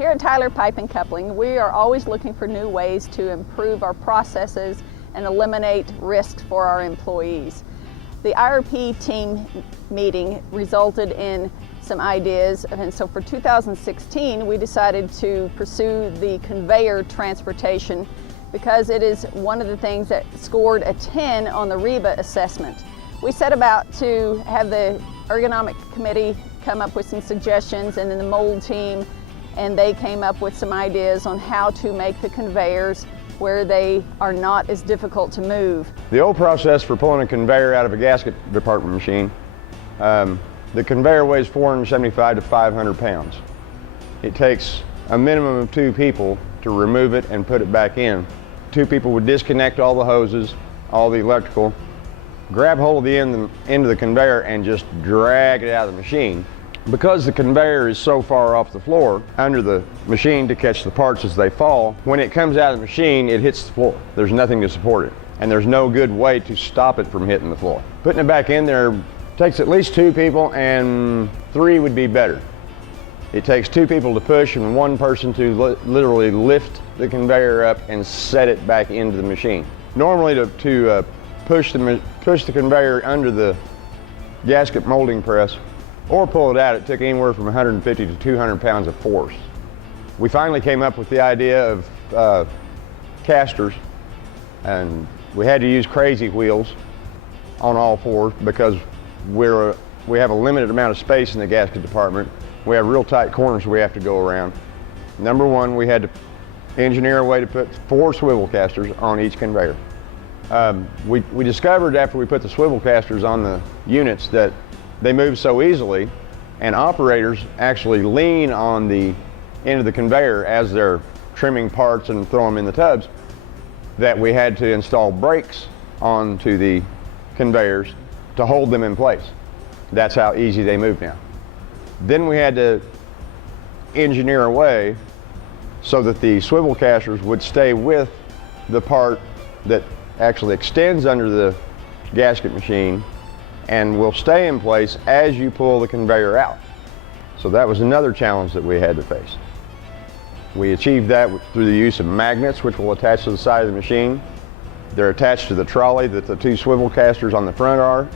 Here at Tyler Pipe and Coupling, we are always looking for new ways to improve our processes and eliminate risks for our employees. The IRP team meeting resulted in some ideas, and so for 2016 we decided to pursue the conveyor transportation because it is one of the things that scored a 10 on the REBA assessment. We set about to have the ergonomic committee come up with some suggestions, and then the mold team, and they came up with some ideas on how to make the conveyors where they are not as difficult to move. The old process for pulling a conveyor out of a gasket department machine, the conveyor weighs 475 to 500 pounds. It takes a minimum of 2 people to remove it and put it back in. 2 people would disconnect all the hoses, all the electrical, grab hold of the end of the conveyor and just drag it out of the machine. Because the conveyor is so far off the floor under the machine to catch the parts as they fall, when it comes out of the machine, it hits the floor. There's nothing to support it, and there's no good way to stop it from hitting the floor. Putting it back in there takes at least 2 people, and 3 would be better. It takes 2 people to push and 1 person to literally lift the conveyor up and set it back into the machine. Normally to push the conveyor under the gasket molding press or pull it out, it took anywhere from 150 to 200 pounds of force. We finally came up with the idea of casters, and we had to use crazy wheels on all 4 because we have a limited amount of space in the gasket department. We have real tight corners we have to go around. Number 1, we had to engineer a way to put 4 swivel casters on each conveyor. We discovered after we put the swivel casters on the units that they move so easily, and operators actually lean on the end of the conveyor as they're trimming parts and throw them in the tubs, that we had to install brakes onto the conveyors to hold them in place. That's how easy they move now. Then we had to engineer a way so that the swivel casters would stay with the part that actually extends under the gasket machine and will stay in place as you pull the conveyor out. So that was another challenge that we had to face. We achieved that through the use of magnets, which will attach to the side of the machine. They're attached to the trolley that the 2 swivel casters on the front are,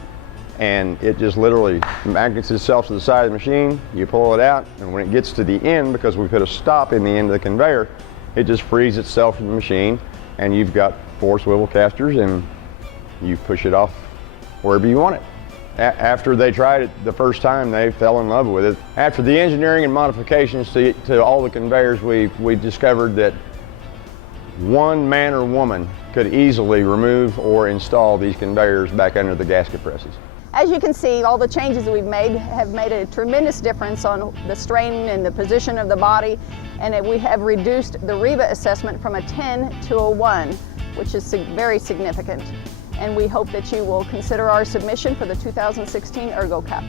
and it just literally magnets itself to the side of the machine. You pull it out, and when it gets to the end, because we put a stop in the end of the conveyor, it just frees itself from the machine, and you've got 4 swivel casters, and you push it off wherever you want it. After they tried it the first time, they fell in love with it. After the engineering and modifications to all the conveyors, we discovered that 1 man or woman could easily remove or install these conveyors back under the gasket presses. As you can see, all the changes that we've made have made a tremendous difference on the strain and the position of the body, and we have reduced the REBA assessment from a 10 to a 1, which is very significant. And we hope that you will consider our submission for the 2016 Ergo Cup.